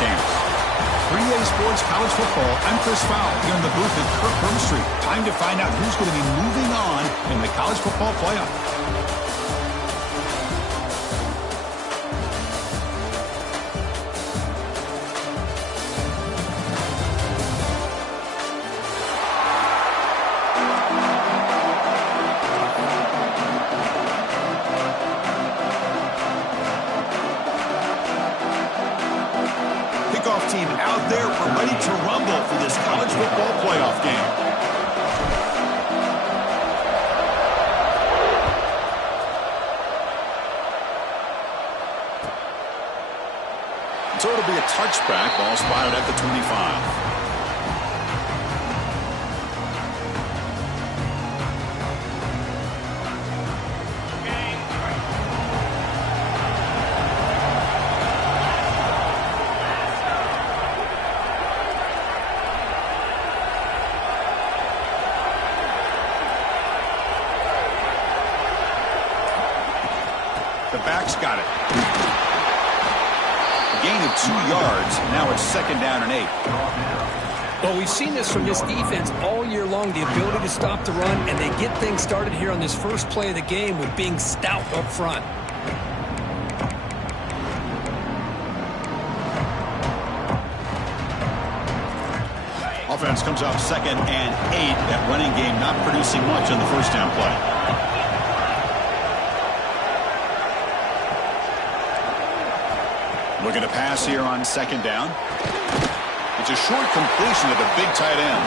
games. 3A Sports College Football. I'm Chris Fowle here in the booth at Kirk Street. Time to find out who's going to be moving on in the college football playoff. Team out there, we're ready to rumble for this college football playoff game. So it'll be a touchback, ball spotted at the 25. The back's got it. A gain of 2 yards. Now it's 2nd down and 8. Well, we've seen this from this defense all year long, the ability to stop the run, and they get things started here on this first play of the game with being stout up front. Offense comes up 2nd and 8. That running game not producing much on the first down play. Looking to pass here on 2nd down. It's a short completion to the big tight end.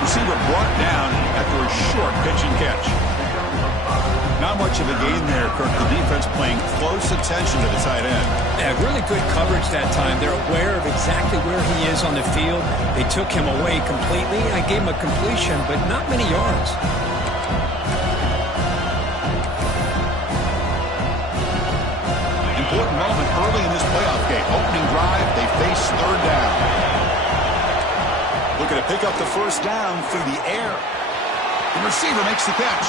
Receiver brought down after a short pitch and catch. Not much of a gain there, Kirk. The defense paying close attention to the tight end. Yeah, really good coverage that time. They're aware of exactly where he is on the field. They took him away completely. I gave him a completion, but not many yards. Important moment early in this playoff game. Opening drive, they face 3rd down. Looking to pick up the first down through the air. The receiver makes the catch.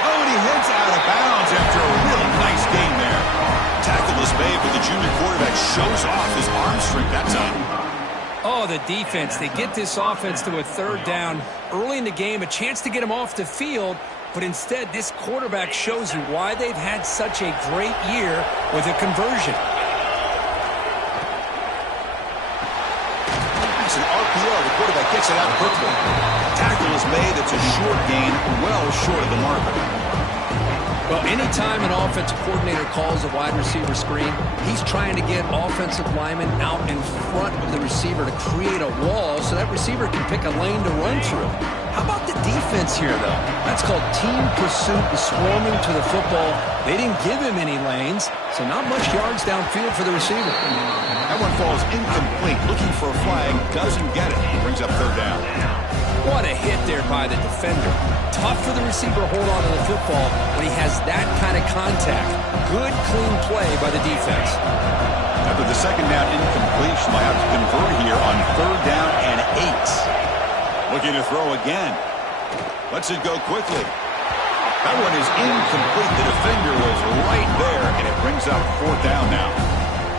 Oh, and he heads out of bounds after a really nice gain there. Tackle is made, but the junior quarterback shows off his arm strength that time. Oh, the defense. They get this offense to a 3rd down early in the game, a chance to get him off the field. But instead, this quarterback shows you why they've had such a great year with a conversion. It's an RPO. The quarterback gets it out quickly. Tackle is made. It's a short gain, well short of the marker. Well, anytime an offensive coordinator calls a wide receiver screen, he's trying to get offensive linemen out in front of the receiver to create a wall so that receiver can pick a lane to run through. How about the defense here, though? That's called team pursuit and swarming to the football. They didn't give him any lanes, so not much yards downfield for the receiver. That one falls incomplete. Looking for a flag. Doesn't get it. Brings up 3rd down. What a hit there by the defender. Tough for the receiver to hold on to the football when he has that kind of contact. Good, clean play by the defense. After the 2nd down incompletion, they'll have to convert here on 3rd down and 8. Looking to throw again. Lets it go quickly. That one is incomplete. The defender was right there, and it brings up 4th down now.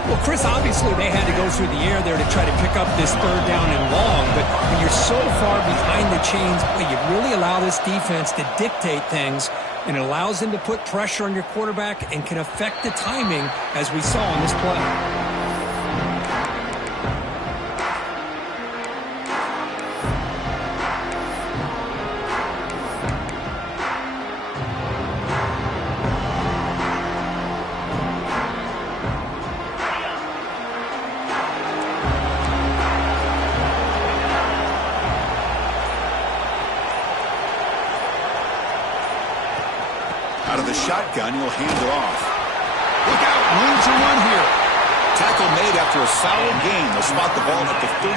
Well, Chris, obviously they had to go through the air there to try to pick up this 3rd down and long, but when you're so far behind the chains, you really allow this defense to dictate things, and it allows them to put pressure on your quarterback and can affect the timing, as we saw on this play. Out of the shotgun, he'll hand it off. Look out, room to run here. Tackle made after a solid gain. They'll spot the ball at the 34.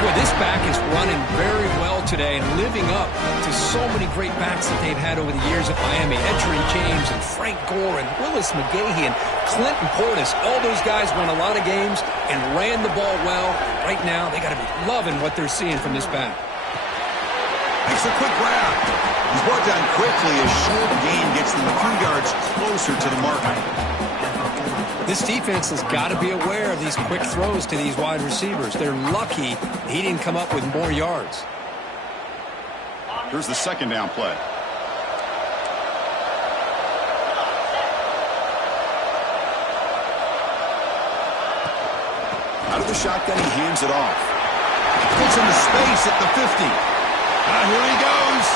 Boy, this back is running very well today and living up to so many great backs that they've had over the years at Miami. Edgerrin James and Frank Gore and Willis McGahee and Clinton Portis. All those guys won a lot of games and ran the ball well. Right now, they got to be loving what they're seeing from this back. Makes a quick grab. He's brought down quickly. A short gain gets them a few yards closer to the mark. This defense has got to be aware of these quick throws to these wide receivers. They're lucky he didn't come up with more yards. Here's the second down play. Out of the shotgun, he hands it off. Gets into space at the 50. Here he goes.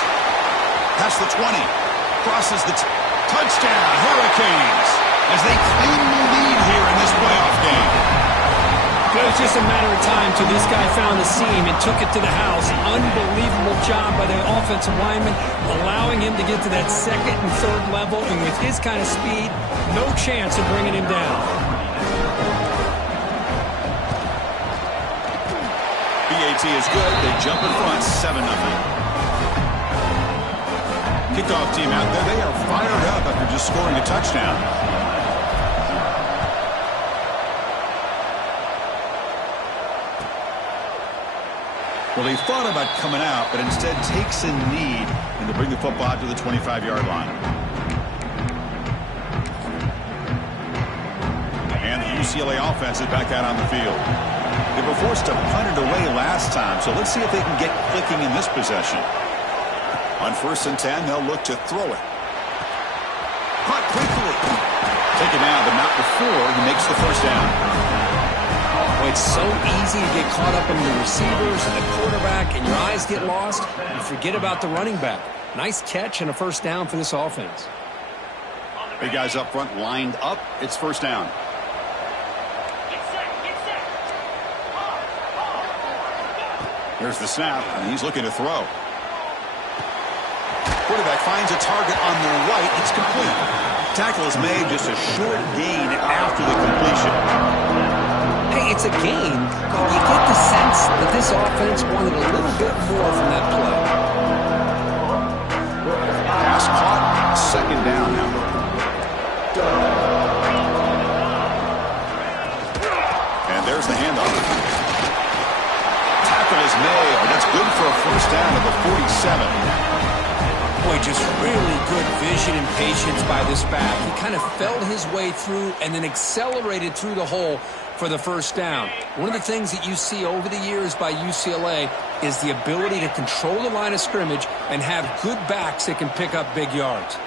Past the 20. Crosses the touchdown. Hurricanes as they claim the lead here in this playoff game. It was just a matter of time till this guy found the seam and took it to the house. Unbelievable job by the offensive lineman, allowing him to get to that second and third level, and with his kind of speed, no chance of bringing him down. BAT is good. They jump in front, 7-0. Kickoff team out there. They are fired up after just scoring a touchdown. Well, he thought about coming out, but instead takes a knee and to bring the football out to the 25-yard line. And the UCLA offense is back out on the field. They were forced to punt it away last time, so let's see if they can get clicking in this possession. On 1st and 10, they'll look to throw it. Caught quickly. Taken out, but not before he makes the first down. Well, it's so easy to get caught up in the receivers and the quarterback, and your eyes get lost. You forget about the running back. Nice catch and a first down for this offense. Big guys up front lined up. It's first down. Here's the snap, and he's looking to throw. Quarterback finds a target on the right. It's complete. Tackle is made, just a short gain after the completion. Hey, it's a gain, but you get the sense that this offense wanted a little bit more from that play. Pass caught. Second down now. And there's the handoff. Tackle is made, but that's good for a first down at the 47. Boy, just really good vision and patience by this back. He kind of felt his way through and then accelerated through the hole for the first down. One of the things that you see over the years by UCLA is the ability to control the line of scrimmage and have good backs that can pick up big yards.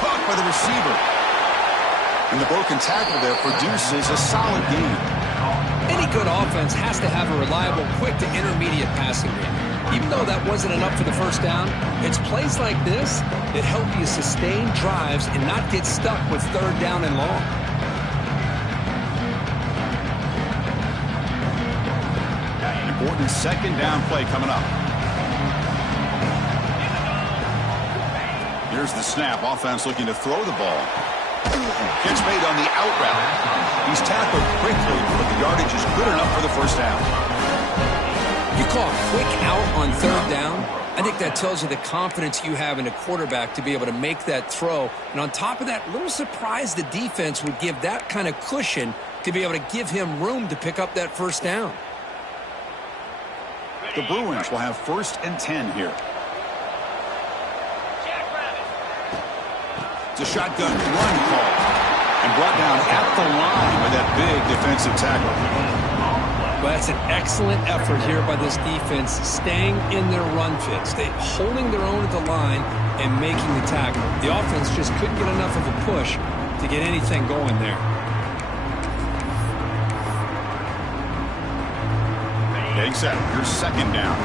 Caught by the receiver. And the broken tackle there produces a solid gain. Any good offense has to have a reliable, quick to intermediate passing game. Even though that wasn't enough for the first down, it's plays like this that help you sustain drives and not get stuck with third down and long. Important second down play coming up. Here's the snap. Offense looking to throw the ball. Catch made on the out route. He's tackled quickly, but the yardage is good enough for the first down. You call a quick out on third down. I think that tells you the confidence you have in a quarterback to be able to make that throw. And on top of that, a little surprised the defense would give that kind of cushion to be able to give him room to pick up that first down. The Bruins will have 1st and 10 here. It's a shotgun run call. And brought down at the line with that big defensive tackle. Well, that's an excellent effort here by this defense, staying in their run fits. They holding their own at the line and making the tackle. The offense just couldn't get enough of a push to get anything going there. Getting set. Here's second down.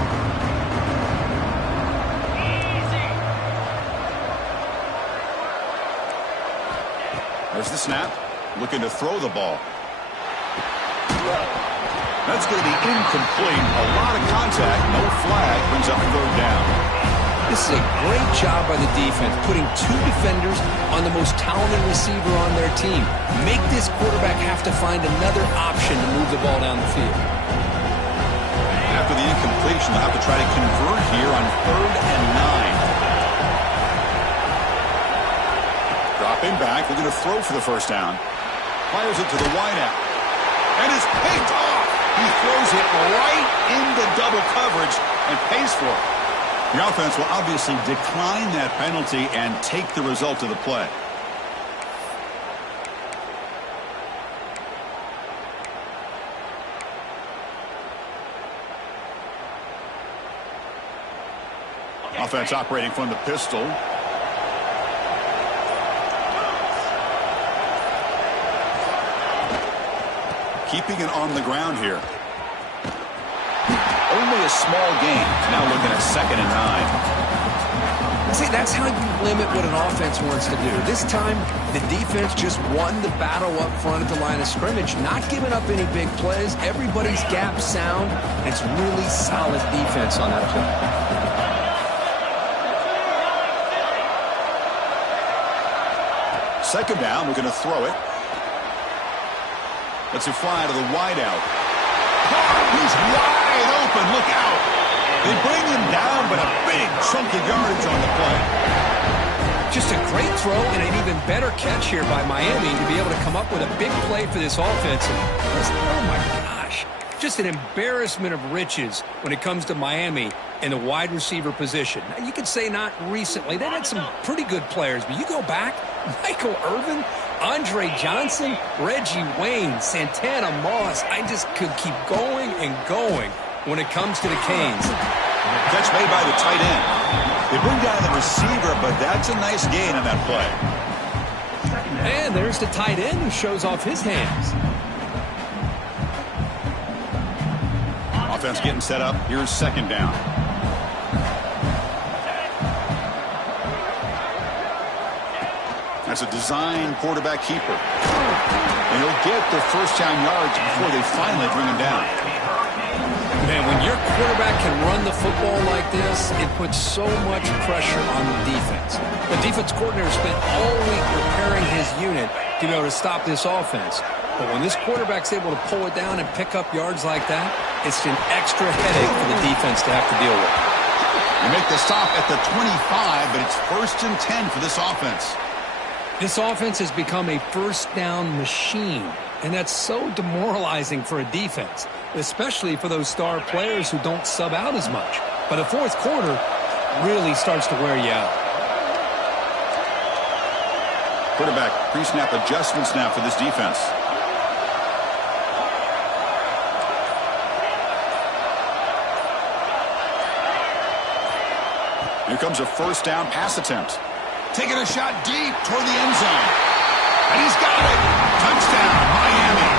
There's the snap. Looking to throw the ball. That's going to be incomplete. A lot of contact. No flag. Brings up third down. This is a great job by the defense, putting two defenders on the most talented receiver on their team. Make this quarterback have to find another option to move the ball down the field. After the incompletion, they'll have to try to convert here on 3rd and 9. Dropping back, looking to throw for the first down. Fires it to the wideout. And it's picked off. He throws it right into double coverage and pays for it. The offense will obviously decline that penalty and take the result of the play. Offense operating from the pistol. Keeping it on the ground here. Only a small gain. Now looking at 2nd and 9. See, that's how you limit what an offense wants to do. This time, the defense just won the battle up front at the line of scrimmage, not giving up any big plays. Everybody's gap sound. It's really solid defense on that play. Second down, we're going to throw it. Let's it fly to the wideout. He's wide open. Look out. They bring him down, but a big chunk of yardage on the play. Just a great throw and an even better catch here by Miami to be able to come up with a big play for this offense. Oh, my gosh. Just an embarrassment of riches when it comes to Miami and the wide receiver position. Now, you could say not recently. They had some pretty good players, but you go back, Michael Irvin, Andre Johnson, Reggie Wayne, Santana Moss. I just could keep going and going when it comes to the Canes. Catch made by the tight end. They bring down the receiver, but that's a nice gain on that play. And there's the tight end who shows off his hands. Offense getting set up. Here's 2nd down. That's a design quarterback keeper. And he'll get the first down yards before they finally bring him down. Man, when your quarterback can run the football like this, it puts so much pressure on the defense. The defense coordinator spent all week preparing his unit to be able to stop this offense. But when this quarterback's able to pull it down and pick up yards like that, it's an extra headache for the defense to have to deal with. They make the stop at the 25, but it's 1st and 10 for this offense. This offense has become a first down machine, and that's so demoralizing for a defense, especially for those star players who don't sub out as much. But the fourth quarter really starts to wear you out. Quarterback pre-snap adjustments now for this defense. Here comes a first down pass attempt. Taking a shot deep toward the end zone. And he's got it. Touchdown, Miami.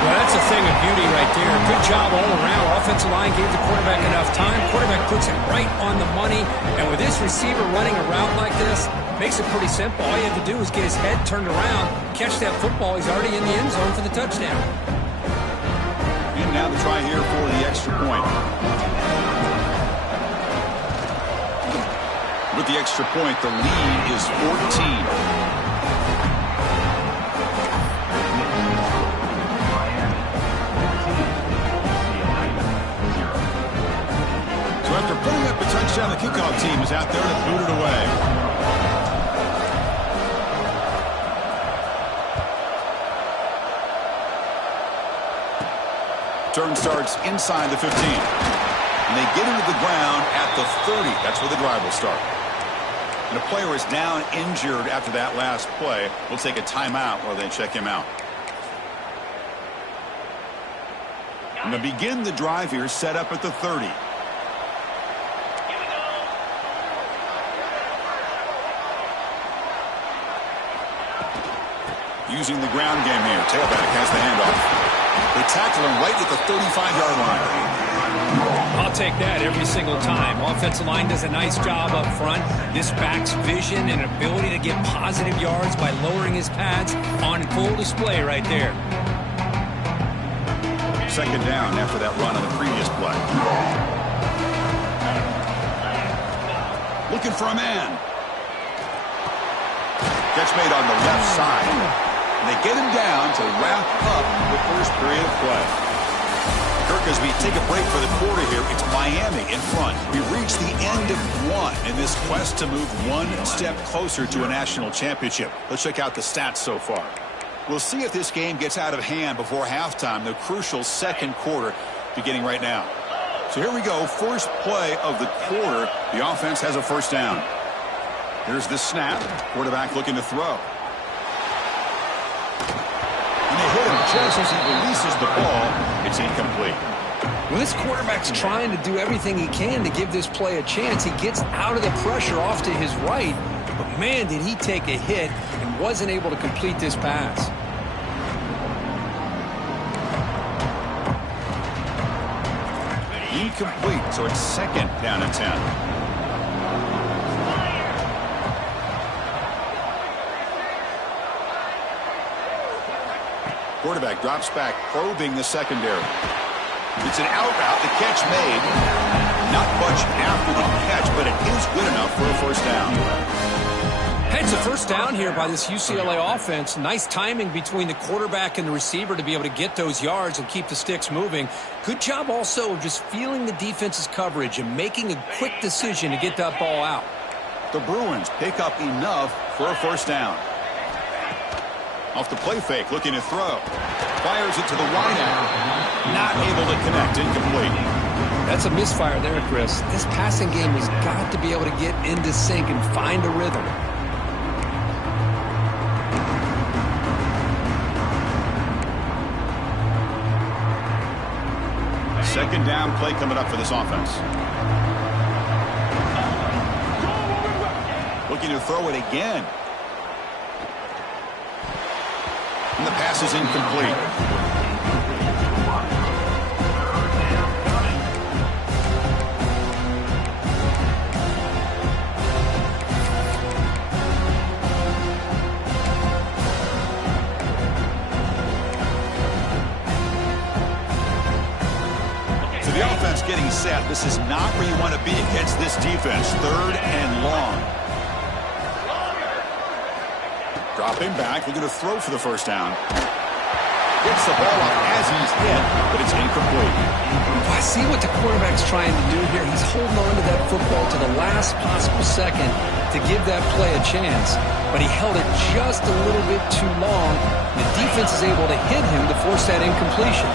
Well, that's a thing of beauty right there. Good job all around. Offensive line gave the quarterback enough time. Quarterback puts it right on the money. And with this receiver running a route like this, makes it pretty simple. All you have to do is get his head turned around, catch that football. He's already in the end zone for the touchdown. And now the try here for the extra point. With the extra point, the lead is 14. So after putting up a touchdown, the kickoff team is out there to boot it away. Turn starts inside the 15. And they get into the ground at the 30. That's where the drive will start. And a player is down injured after that last play. We'll take a timeout while they check him out. And to begin the drive here, set up at the 30. Using the ground game here. Tailback has the handoff. They tackle him right at the 35-yard line. I'll take that every single time. Offensive line does a nice job up front. This back's vision and ability to get positive yards by lowering his pads on full display right there. Second down after that run on the previous play. Looking for a man. Catch made on the left side. And they get him down to wrap up the first period of play. Kirk, as we take a break for the quarter here, it's Miami in front. We reach the end of one in this quest to move one step closer to a national championship. Let's check out the stats so far. We'll see if this game gets out of hand before halftime, the crucial second quarter beginning right now. So here we go, first play of the quarter. The offense has a first down. Here's the snap. Quarterback looking to throw. And they hit him just as he releases the ball. It's incomplete. Well, this quarterback's trying to do everything he can to give this play a chance. He gets out of the pressure off to his right, but man, did he take a hit and wasn't able to complete this pass. Incomplete, so it's second down and 10. Quarterback drops back, probing the secondary. It's an out route, the catch made. Not much after the catch, but it is good enough for a first down. Hey, it's a first down here by this UCLA offense. Nice timing between the quarterback and the receiver to be able to get those yards and keep the sticks moving. Good job also of just feeling the defense's coverage and making a quick decision to get that ball out. The Bruins pick up enough for a first down. Off the play fake, looking to throw. Fires it to the wide out. Not able to connect, incomplete. That's a misfire there, Chris. This passing game has got to be able to get into sync and find a rhythm. Second down play coming up for this offense. Looking to throw it again. And the pass is incomplete. So the offense getting set. This is not where you want to be against this defense. Third and long. Dropping back, looking to throw for the first down. Gets the ball up as he's hit, but it's incomplete. I see what the quarterback's trying to do here. He's holding on to that football to the last possible second to give that play a chance, but he held it just a little bit too long. The defense is able to hit him to force that incompletion.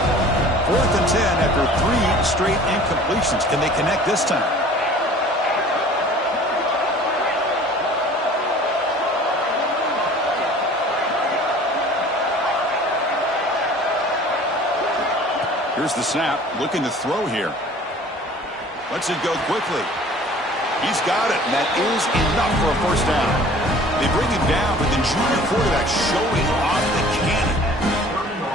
4th and 10 after 3 straight incompletions. Can they connect this time? Here's the snap, looking to throw here. Lets it go quickly. He's got it, and that is enough for a first down. They bring him down, but the junior quarterback showing off the cannon.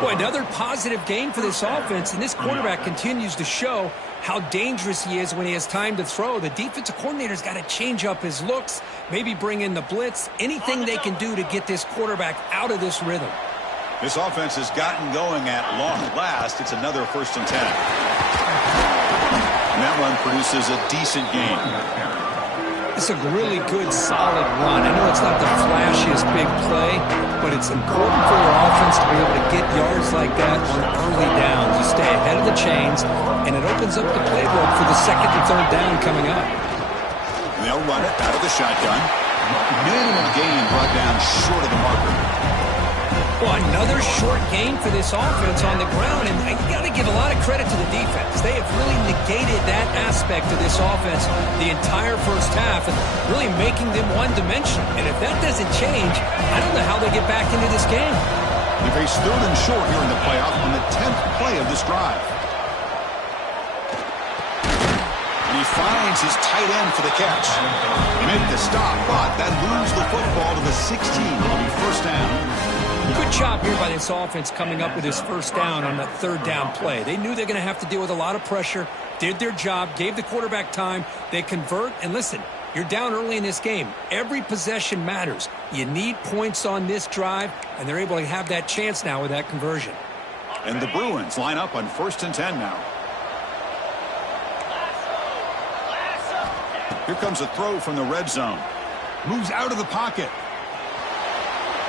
Boy, another positive gain for this offense, and this quarterback continues to show how dangerous he is when he has time to throw. The defensive coordinator's got to change up his looks, maybe bring in the blitz, anything they can do to get this quarterback out of this rhythm. This offense has gotten going at long last. It's another 1st and 10. And that run produces a decent gain. It's a really good, solid run. I know it's not the flashiest big play, but it's important for your offense to be able to get yards like that on early downs. You stay ahead of the chains, and it opens up the playbook for the 2nd and 3rd down coming up. And they'll run it out of the shotgun. Minimum gain brought down short of the marker. Well, another short gain for this offense on the ground, and you got to give a lot of credit to the defense. They have really negated that aspect of this offense the entire first half and really making them one-dimensional. And if that doesn't change, I don't know how they get back into this game. They face 3rd and short here in the playoff on the 10th play of this drive. And he finds his tight end for the catch. He made the stop, but that moves the football to the 16. It'll be first down. Good job here by this offense coming up with his first down on that 3rd down play. They knew they're going to have to deal with a lot of pressure, did their job, gave the quarterback time. They convert, and listen, you're down early in this game. Every possession matters. You need points on this drive, and they're able to have that chance now with that conversion. And the Bruins line up on 1st and 10 now. Here comes a throw from the red zone. Moves out of the pocket.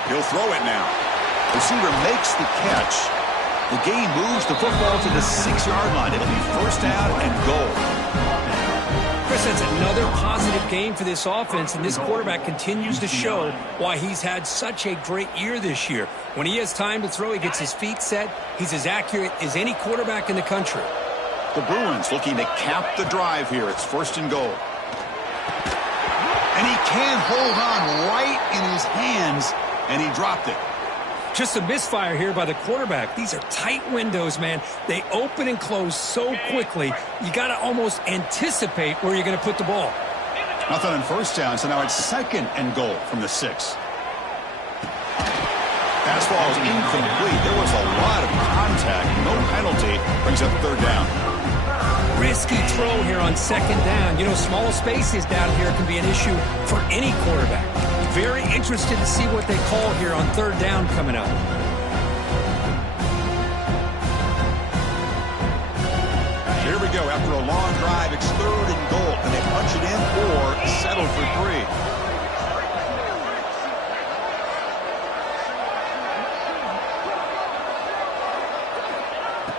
He'll throw it now. Receiver makes the catch. The gain moves the football to the 6-yard line. It'll be first down and goal. Chris, that's another positive game for this offense, and this quarterback continues to show why he's had such a great year this year. When he has time to throw, he gets his feet set. He's as accurate as any quarterback in the country. The Bruins looking to cap the drive here. It's 1st and goal. And he can hold on right in his hands, and he dropped it. Just a misfire here by the quarterback. These are tight windows, man. They open and close so quickly. You got to almost anticipate where you're going to put the ball. Nothing on first down, so now it's 2nd and goal from the 6. Fastball is incomplete. There was a lot of contact. No penalty. Brings up 3rd down. Risky throw here on 2nd down. You know, small spaces down here can be an issue for any quarterback. Very interested to see what they call here on 3rd down coming up. Here we go. After a long drive, it's 3rd and goal. Can they punch it in or settle for 3?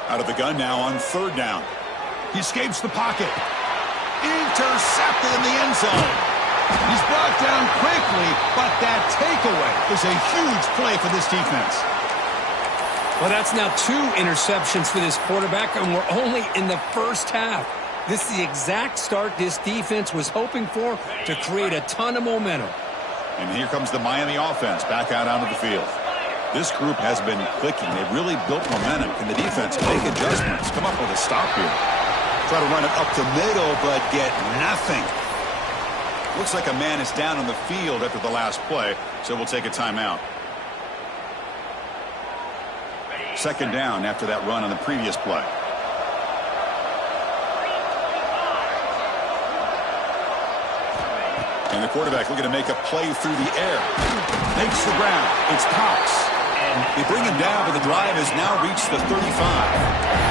Out of the gun now on 3rd down. He escapes the pocket. Intercepted in the end zone. He's brought down quickly, but that takeaway is a huge play for this defense. Well, that's now 2 interceptions for this quarterback, and we're only in the first half. This is the exact start this defense was hoping for to create a ton of momentum. And here comes the Miami offense back out onto the field. This group has been clicking. They've really built momentum. Can the defense make adjustments? Come up with a stop here. Try to run it up the middle, but get nothing. Looks like a man is down on the field after the last play, so we'll take a timeout. 2nd down after that run on the previous play. And the quarterback looking to make a play through the air. Makes the ground. It's Cox. They bring him down, but the drive has now reached the 35.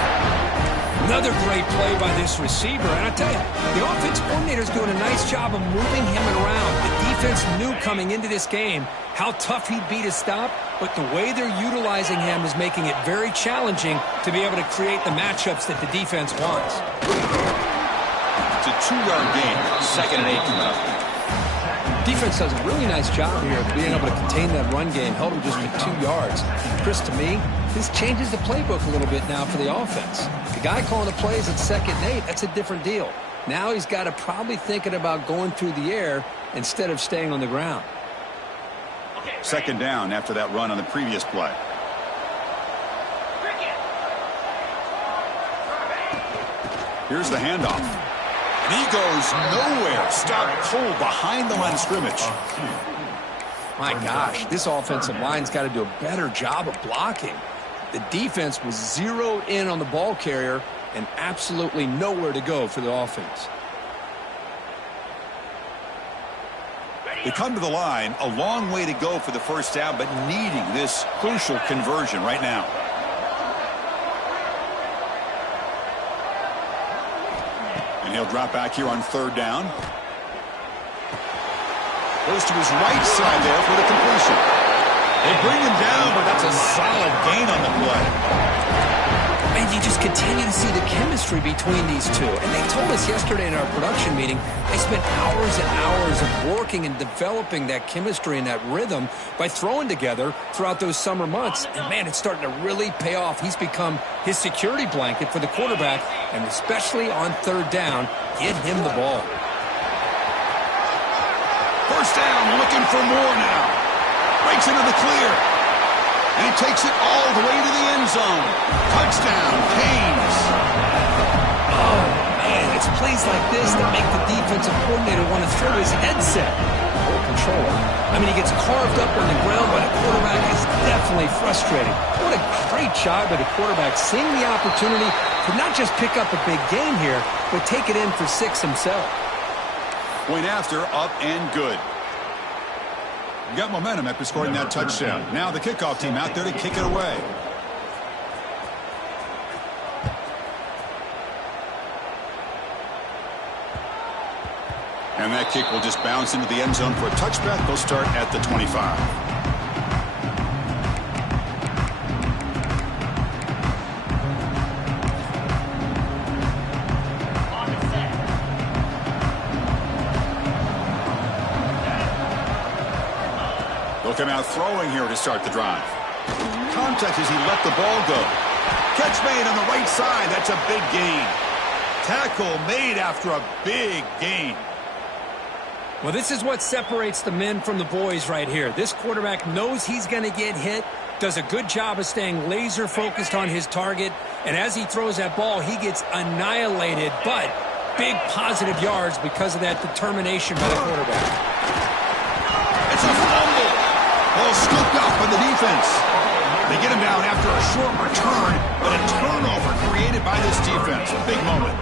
Another great play by this receiver. And I tell you, the offense coordinator's doing a nice job of moving him around. The defense knew coming into this game how tough he'd be to stop, but the way they're utilizing him is making it very challenging to be able to create the matchups that the defense wants. It's a 2-yard gain. 2nd and 8 coming up. Defense does a really nice job here of being able to contain that run game, held him just for 2 yards. Chris, to me, this changes the playbook a little bit now for the offense. The guy calling the plays at 2nd and 8, that's a different deal. Now he's got to probably thinking about going through the air instead of staying on the ground. 2nd down after that run on the previous play. Here's the handoff. And he goes nowhere. Stop cold behind the line of scrimmage. My gosh, this offensive line's got to do a better job of blocking. The defense was zeroed in on the ball carrier and absolutely nowhere to go for the offense. They come to the line, a long way to go for the first down, but needing this crucial conversion right now. And he'll drop back here on 3rd down. Goes to his right side there for the completion. They bring him down, but that's a solid gain on the play. And you just continue to see the chemistry between these two. And they told us yesterday in our production meeting, they spent hours and hours of working and developing that chemistry and that rhythm by throwing together throughout those summer months. And, man, it's starting to really pay off. He's become his security blanket for the quarterback, and especially on 3rd down, get him the ball. First down, looking for more now. Breaks into the clear. And he takes it all the way to the end zone. Touchdown, Canes. Oh, man, it's plays like this that make the defensive coordinator want to throw his headset. Full control. I mean, he gets carved up on the ground by the quarterback. It's definitely frustrating. What a great job by the quarterback, seeing the opportunity to not just pick up a big gain here, but take it in for 6 himself. Point after, up and good. Got momentum after scoring that touchdown. Now the kickoff team out there to kick it away. And that kick will just bounce into the end zone for a touchback. They'll start at the 25. Come out throwing here to start the drive. Contact as he let the ball go. Catch made on the right side. That's a big gain. Tackle made after a big gain. Well, this is what separates the men from the boys right here. This quarterback knows he's going to get hit, does a good job of staying laser focused on his target, and as he throws that ball, he gets annihilated, but big positive yards because of that determination by the quarterback. It's a fumble. Ball scooped up by the defense. They get him down after a short return, but a turnover created by this defense. Big moment.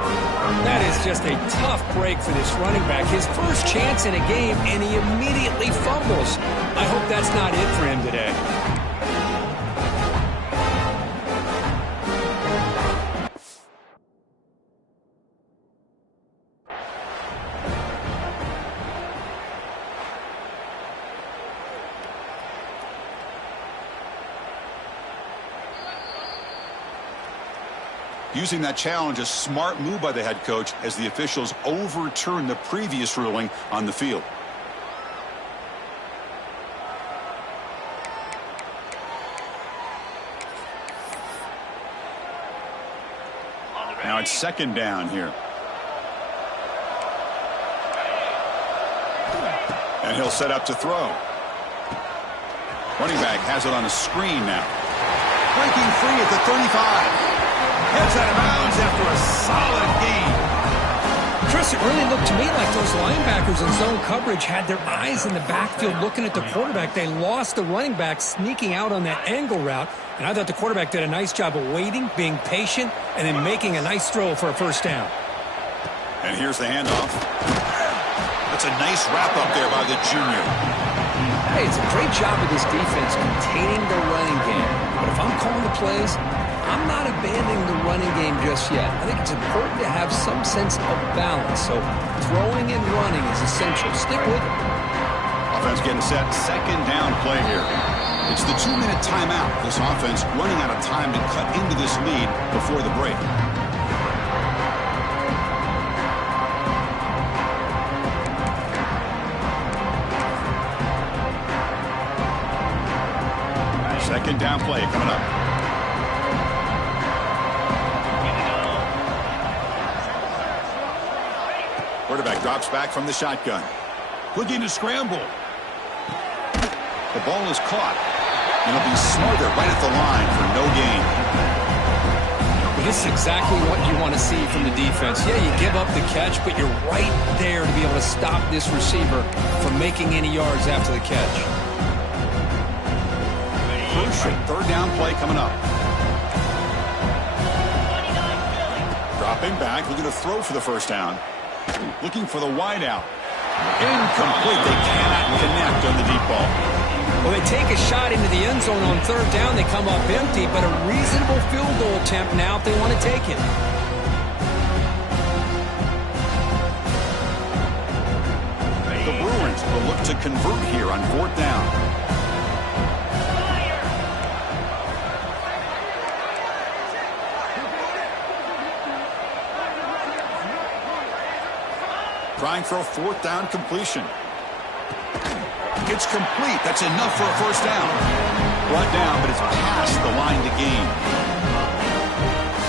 That is just a tough break for this running back. His first chance in a game, and he immediately fumbles. I hope that's not it for him today. Using that challenge, a smart move by the head coach as the officials overturn the previous ruling on the field. Now it's second down here. And he'll set up to throw. Running back has it on a screen now. Breaking free at the 35. Heads out of bounds after a solid gain. Chris, it really looked to me like those linebackers in zone coverage had their eyes in the backfield looking at the quarterback. They lost the running back sneaking out on that angle route, and I thought the quarterback did a nice job of waiting, being patient, and then making a nice throw for a first down. And here's the handoff. That's a nice wrap-up there by the junior. Hey, it's a great job of this defense containing the running game. But if I'm calling the plays, I'm not abandoning the running game just yet. I think it's important to have some sense of balance. So throwing and running is essential. Stick with it. Offense getting set. Second down play here. It's the 2-minute timeout. This offense running out of time to cut into this lead before the break. Second down play coming up. Quarterback drops back from the shotgun. Looking to scramble. The ball is caught. And he'll be smothered right at the line for no gain. Well, this is exactly what you want to see from the defense. Yeah, you give up the catch, but you're right there to be able to stop this receiver from making any yards after the catch. Crucial third down play coming up. Dropping back, looking to throw for the first down. Looking for the wideout. Incomplete. They cannot connect on the deep ball. Well, they take a shot into the end zone on third down. They come up empty, but a reasonable field goal attempt now if they want to take it. The Bruins will look to convert here on fourth down. Trying for a fourth down completion. It's complete. That's enough for a first down. Brought down, but it's past the line to gain.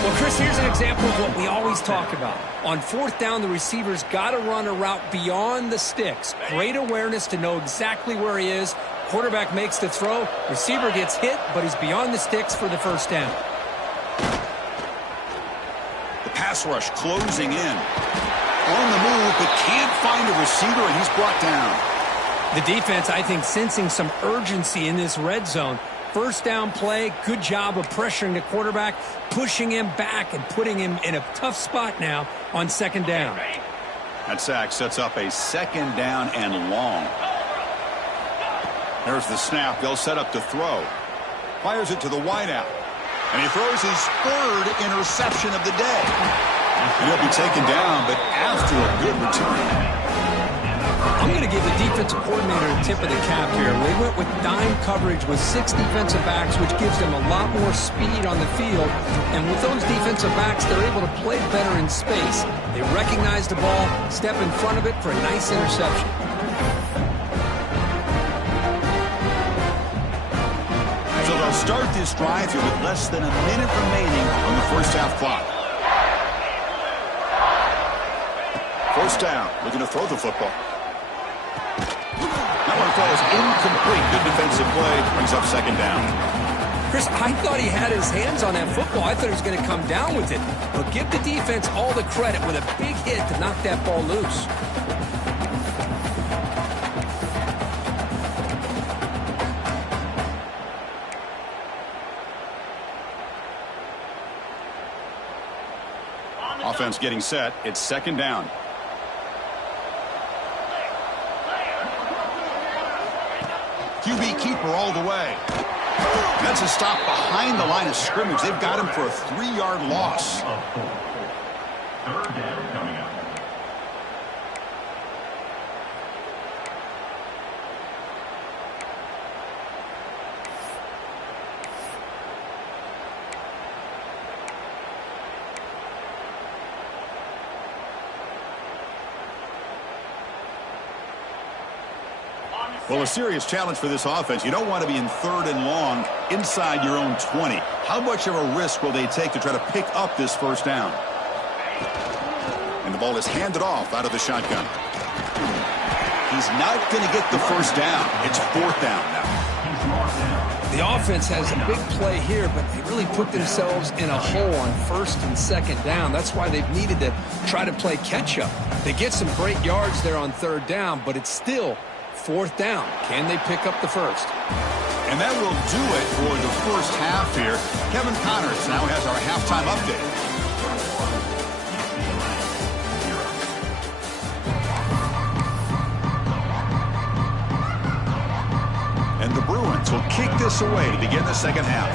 Well, Chris, here's an example of what we always talk about. On fourth down, the receiver's got to run a route beyond the sticks. Great awareness to know exactly where he is. Quarterback makes the throw. Receiver gets hit, but he's beyond the sticks for the first down. The pass rush closing in. On the move, but can't find a receiver, and he's brought down. The defense, I think, sensing some urgency in this red zone. First down play, good job of pressuring the quarterback, pushing him back and putting him in a tough spot now on second down. That sack sets up a second down and long. There's the snap. They'll set up to throw. Fires it to the wideout. And he throws his third interception of the day. And he'll be taken down, but after a good return. I'm going to give the defensive coordinator a tip of the cap here. They went with dime coverage with 6 defensive backs, which gives them a lot more speed on the field. And with those defensive backs, they're able to play better in space. They recognize the ball, step in front of it for a nice interception. So they'll start this drive here with less than a minute remaining on the first half clock. First down, looking to throw the football. incomplete. Good defensive play. Brings up second down. Chris, I thought he had his hands on that football. I thought he was going to come down with it. But give the defense all the credit with a big hit to knock that ball loose. Offense getting set. It's second down. QB keeper all the way. That's a stop behind the line of scrimmage. They've got him for a 3-yard loss. Third down coming up. Well, a serious challenge for this offense. You don't want to be in 3rd and long inside your own 20. How much of a risk will they take to try to pick up this first down? And the ball is handed off out of the shotgun. He's not going to get the first down. It's 4th down now. The offense has a big play here, but they really put themselves in a hole on 1st and 2nd down. That's why they've needed to try to play catch-up. They get some great yards there on 3rd down, but it's still 4th down. Can they pick up the first? And that will do it for the first half here. Kevin Connors now has our halftime update. And the Bruins will kick this away to begin the second half.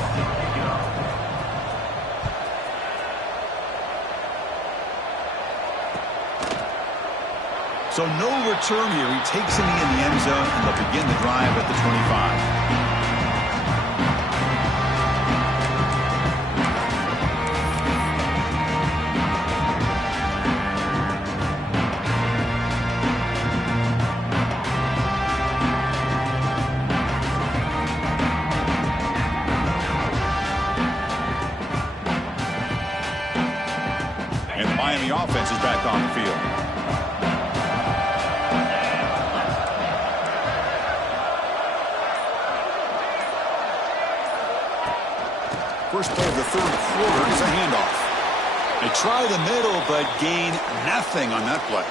So no return here. He takes him in the end zone, and they'll begin the drive at the 25. And the Miami offense is back on the field. First play of the 3rd quarter is a handoff. They try the middle, but gain nothing on that play.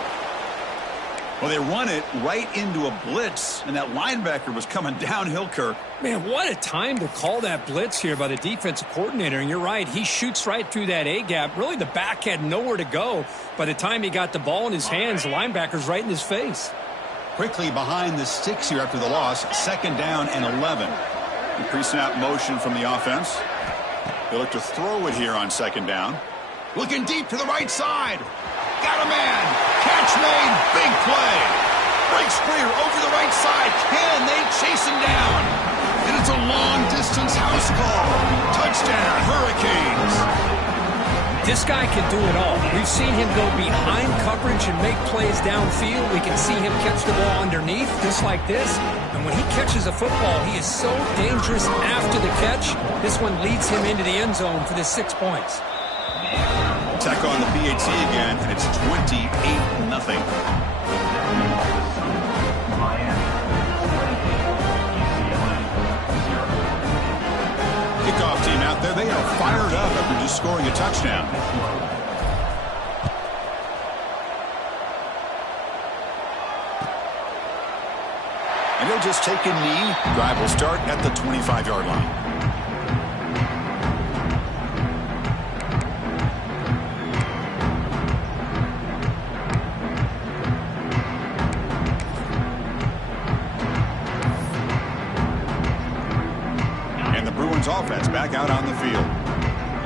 Well, they run it right into a blitz, and that linebacker was coming downhill, Kirk. Man, what a time to call that blitz here by the defensive coordinator. And you're right, he shoots right through that A-gap. Really, the back had nowhere to go. By the time he got the ball in his hands, the linebacker's right in his face. Quickly behind the sticks here after the loss. 2nd down and 11. The pre-snap motion from the offense. They look to throw it here on 2nd down. Looking deep to the right side. Got a man. Catch made. Big play. Breaks clear over the right side. Can they chase him down? And it's a long-distance house call. Touchdown, Hurricanes. This guy can do it all. We've seen him go behind coverage and make plays downfield. We can see him catch the ball underneath, just like this. And when he catches a football, he is so dangerous after the catch. This one leads him into the end zone for the 6 points. Attack on the PAT again, and it's 28-0. Kickoff team out there. They are fired up after just scoring a touchdown. And he'll just take a knee. Drive will start at the 25-yard line. Offense back out on the field.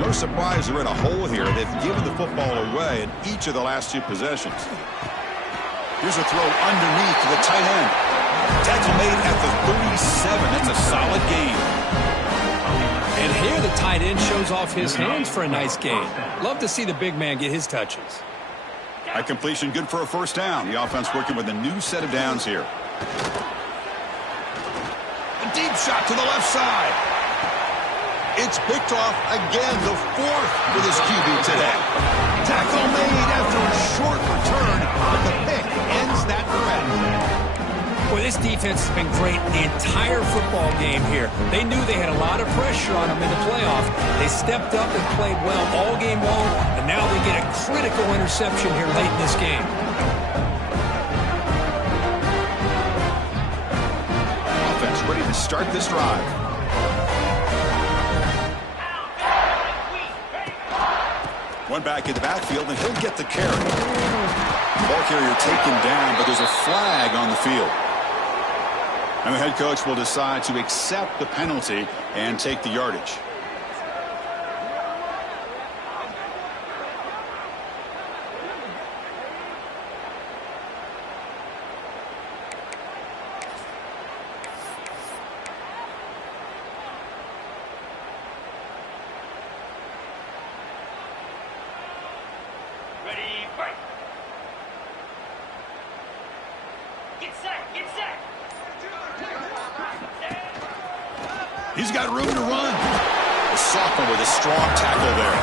No surprise they're in a hole here. They've given the football away in each of the last 2 possessions. Here's a throw underneath to the tight end. Tackle made at the 37. That's a solid gain. And here the tight end shows off his hands for a nice gain. Love to see the big man get his touches. A completion good for a first down. The offense working with a new set of downs here. A deep shot to the left side. It's picked off again, the 4th for this QB today. Tackle made after a short return, but the pick ends that threat. Boy, this defense has been great the entire football game here. They knew they had a lot of pressure on them in the playoff. They stepped up and played well all game long, and now they get a critical interception here late in this game. Offense ready to start this drive. One back in the backfield, and he'll get the carry. Ball carrier taken down, but there's a flag on the field. And the head coach will decide to accept the penalty and take the yardage. He's got room to run. The sophomore with a strong tackle there.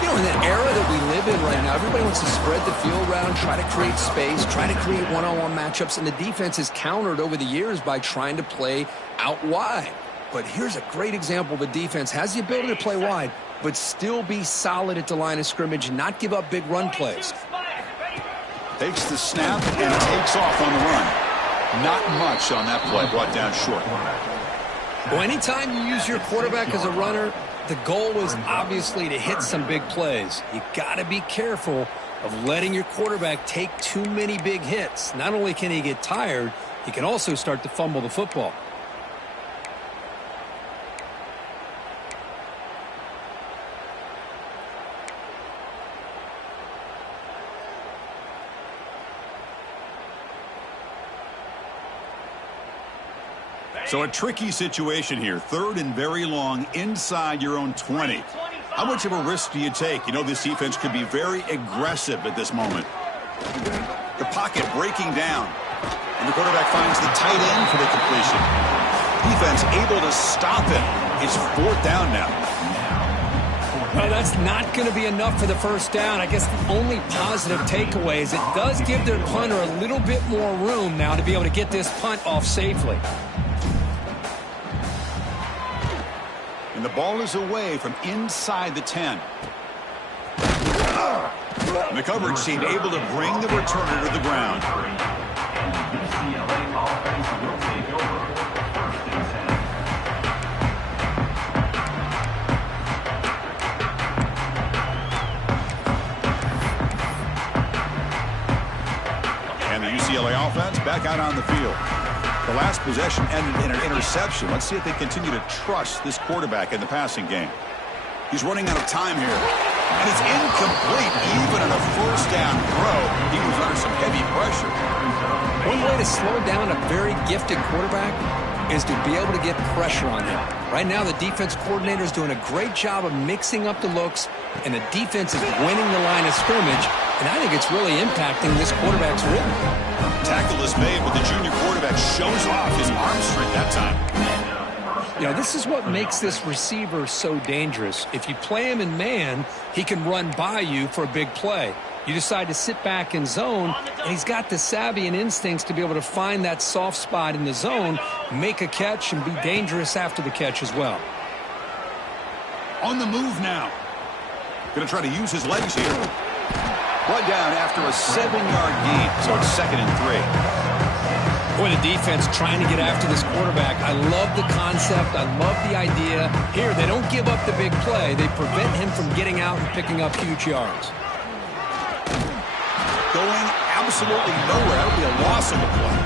You know, in the era that we live in right now, everybody wants to spread the field around, try to create space, try to create one-on-one matchups, and the defense is countered over the years by trying to play out wide. But here's a great example. The defense has the ability to play wide, but still be solid at the line of scrimmage and not give up big run plays. Takes the snap and takes off on the run. Not much on that play, brought down short. Well, anytime you use your quarterback as a runner, the goal is obviously to hit some big plays. You got to be careful of letting your quarterback take too many big hits. Not only can he get tired, he can also start to fumble the football. So a tricky situation here. Third and very long inside your own 20. How much of a risk do you take? You know, this defense could be very aggressive at this moment. The pocket breaking down. And the quarterback finds the tight end for the completion. Defense able to stop it. It's fourth down now. Well, that's not going to be enough for the first down. I guess the only positive takeaway is it does give their punter a little bit more room now to be able to get this punt off safely. And the ball is away from inside the 10. And the coverage team able to bring the returner to the ground. UCLA offense will take over first and 10. And the UCLA offense back out on the field. The last possession ended in an interception. Let's see if they continue to trust this quarterback in the passing game. He's running out of time here. And it's incomplete. Even on a first down throw, he was under some heavy pressure. One way to slow down a very gifted quarterback is to be able to get pressure on him. Right now, the defense coordinator is doing a great job of mixing up the looks, and the defense is winning the line of scrimmage, and I think it's really impacting this quarterback's rhythm. Tackle is made, but the junior quarterback shows off his arm strength that time. You know, this is what makes this receiver so dangerous. If you play him in man, he can run by you for a big play. You decide to sit back in zone, and he's got the savvy and instincts to be able to find that soft spot in the zone, make a catch, and be dangerous after the catch as well. On the move now. Going to try to use his legs here. Brought down after a 7-yard gain, so it's 2nd and 3. Boy, the defense trying to get after this quarterback. I love the concept. I love the idea. Here, they don't give up the big play. They prevent him from getting out and picking up huge yards. Going absolutely nowhere. That would be a loss of the play.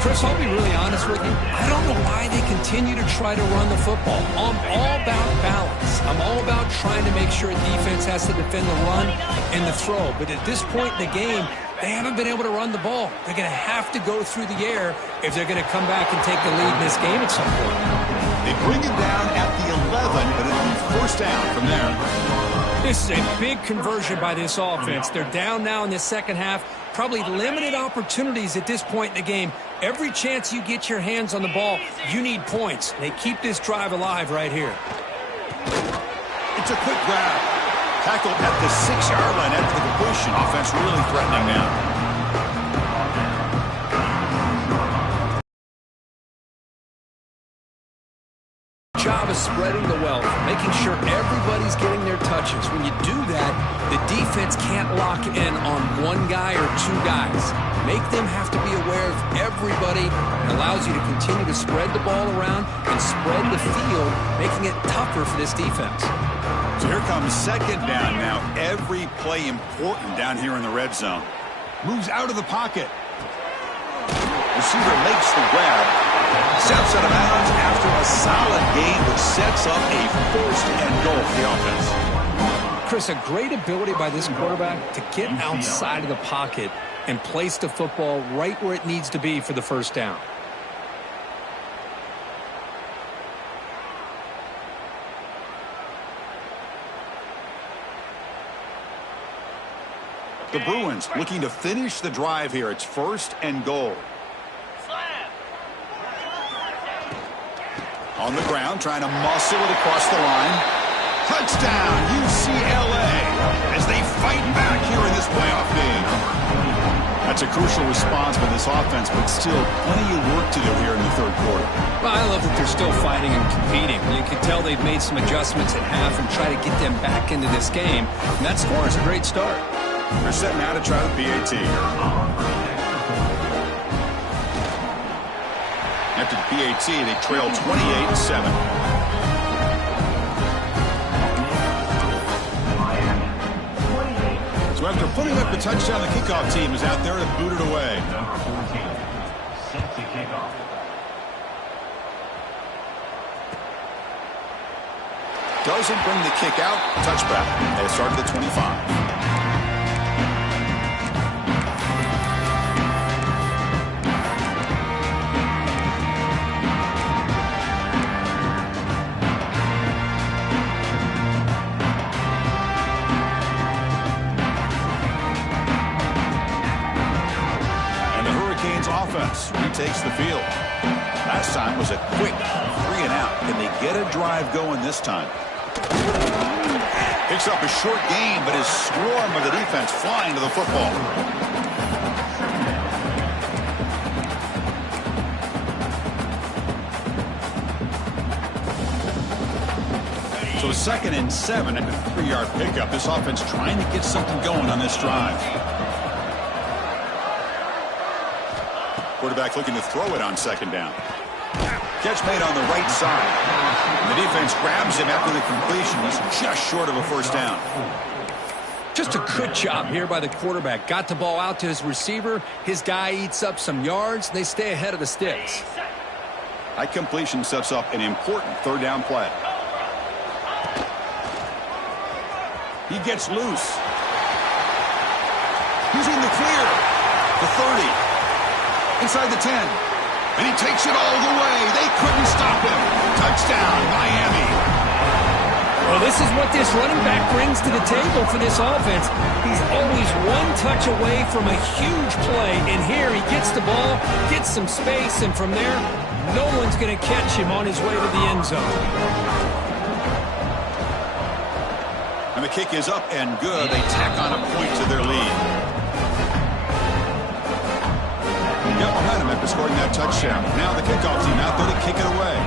Chris, I'll be really honest with you. I don't know why they continue to try to run the football. I'm all about balance. I'm all about trying to make sure a defense has to defend the run and the throw. But at this point in the game, they haven't been able to run the ball. They're going to have to go through the air if they're going to come back and take the lead in this game at some point. They bring it down at the 11, but it'll be first down from there. This is a big conversion by this offense. They're down now in the second half. Probably limited opportunities at this point in the game. Every chance you get your hands on the ball, you need points. They keep this drive alive right here. It's a quick grab. Tackled at the 6-yard line after the completion. Offense really threatening now. making sure everybody's getting their touches. When you do that, the defense can't lock in on one guy or two guys. Make them have to be aware of everybody. It allows you to continue to spread the ball around and spread the field, making it tougher for this defense. So here comes second down now. Every play important down here in the red zone. Moves out of the pocket. Receiver makes the grab. Steps out of bounds after a solid gain, which sets up a first and goal for the offense. Chris, a great ability by this quarterback to get outside of the pocket and place the football right where it needs to be for the first down. The Bruins looking to finish the drive here. It's first and goal. On the ground, trying to muscle it across the line. Touchdown, UCLA, as they fight back here in this playoff game. That's a crucial response by this offense, but still plenty of work to do here in the third quarter. Well, I love that they're still fighting and competing. You can tell they've made some adjustments at half and try to get them back into this game. And that score is a great start. They're setting out to try the PAT here. After the PAT, they trail 28-7. So after putting up the touchdown, the kickoff team is out there to boot it away. Number 14, set to kick off. Doesn't bring the kick out. Touchback. They start at the 25. Offense retakes the field. Last time was a quick 3-and-out. Can they get a drive going this time? Picks up a short gain, but his swarm of the defense flying to the football. So 2nd and 7 at the 3-yard pickup. This offense trying to get something going on this drive. Quarterback looking to throw it on 2nd down. Catch made on the right side. And the defense grabs him after the completion. He's just short of a first down. Just a good job here by the quarterback. Got the ball out to his receiver. His guy eats up some yards. They stay ahead of the sticks. That completion sets up an important 3rd down play. He gets loose. Using the clear. The 30. Inside the 10. And he takes it all the way. They couldn't stop him. Touchdown, Miami. Well, this is what this running back brings to the table for this offense. He's always one touch away from a huge play. And here he gets the ball, gets some space, and from there, no one's going to catch him on his way to the end zone. And the kick is up and good. They tack on a point to their lead. Got behind him after scoring that touchdown. Now the kickoff team out there to kick it away.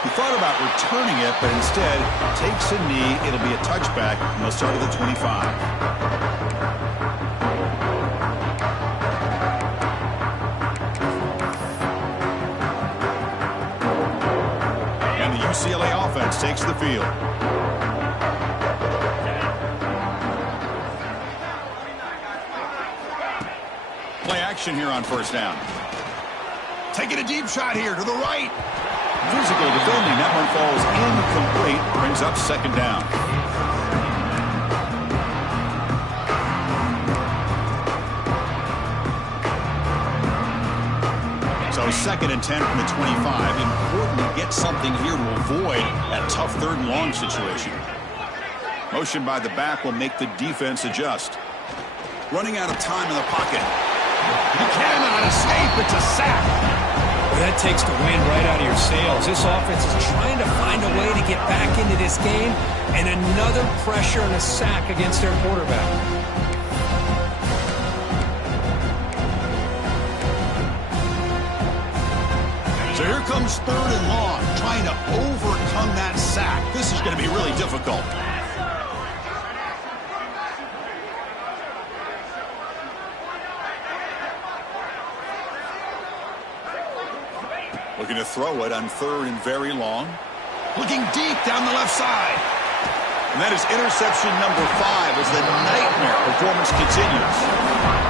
He thought about returning it, but instead takes a knee. It'll be a touchback, and they'll start at the 25. And the UCLA offense takes the field. Play action here on 1st down. Taking a deep shot here to the right. Physical defending. That one falls incomplete. Brings up 2nd down. So 2nd and 10 from the 25. Important to get something here to avoid that tough 3rd and long situation. Motion by the back will make the defense adjust. Running out of time in the pocket. He cannot escape. It's a sack. That takes the wind right out of your sails. This offense is trying to find a way to get back into this game, and another pressure and a sack against their quarterback. So here comes 3rd and long, trying to overcome that sack. This is going to be really difficult. Looking to throw it on 3rd and very long. Looking deep down the left side. And that is interception number 5 as the nightmare performance continues.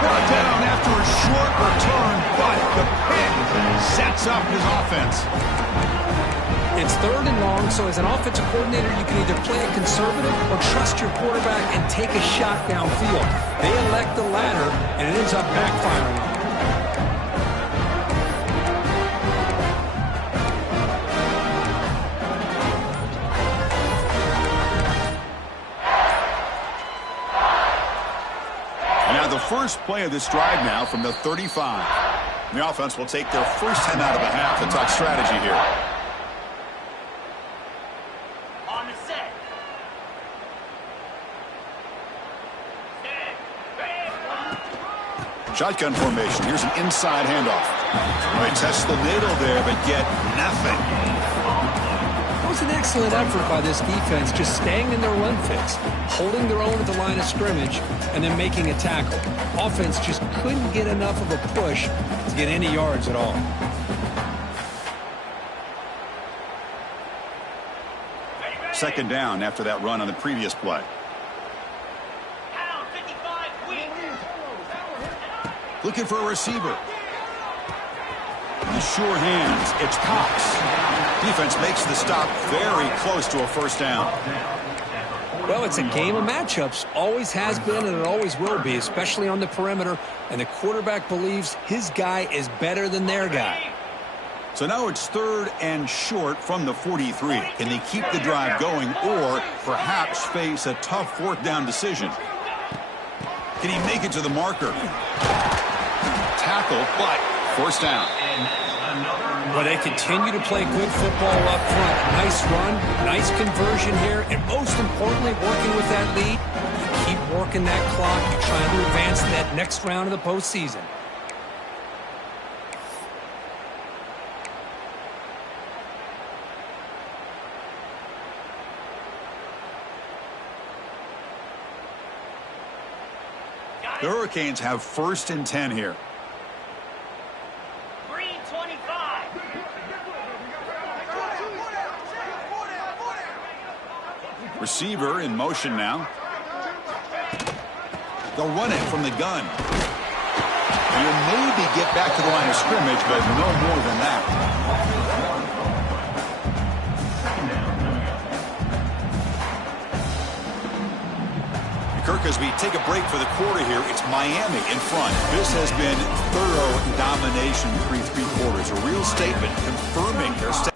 Brought down after a short return, but the pick sets up his offense. It's 3rd and long, so as an offensive coordinator, you can either play it conservative or trust your quarterback and take a shot downfield. They elect the latter, and it ends up backfiring on them. First play of this drive now from the 35. The offense will take their first time out of the half to talk strategy here. On the set. Shotgun formation. Here's an inside handoff. They test the middle there, but get nothing. It was an excellent effort by this defense, just staying in their run fix, holding their own at the line of scrimmage, and then making a tackle. Offense just couldn't get enough of a push to get any yards at all. Second down after that run on the previous play. Looking for a receiver. In the sure hands, it's Cox. Defense makes the stop very close to a first down. Well, it's a game of matchups. Always has been and it always will be, especially on the perimeter. And the quarterback believes his guy is better than their guy. So now it's 3rd and short from the 43. Can they keep the drive going or perhaps face a tough 4th down decision? Can he make it to the marker? Tackle, but first down. Well, they continue to play good football up front. Nice run, nice conversion here, and most importantly, working with that lead, you keep working that clock. You're trying to advance to that next round of the postseason. The Hurricanes have 1st and 10 here. Receiver in motion now. They'll run it from the gun. You'll maybe get back to the line of scrimmage, but no more than that. Kirk, as we take a break for the quarter here, it's Miami in front. This has been thorough domination through 3 quarters. A real statement confirming their statement.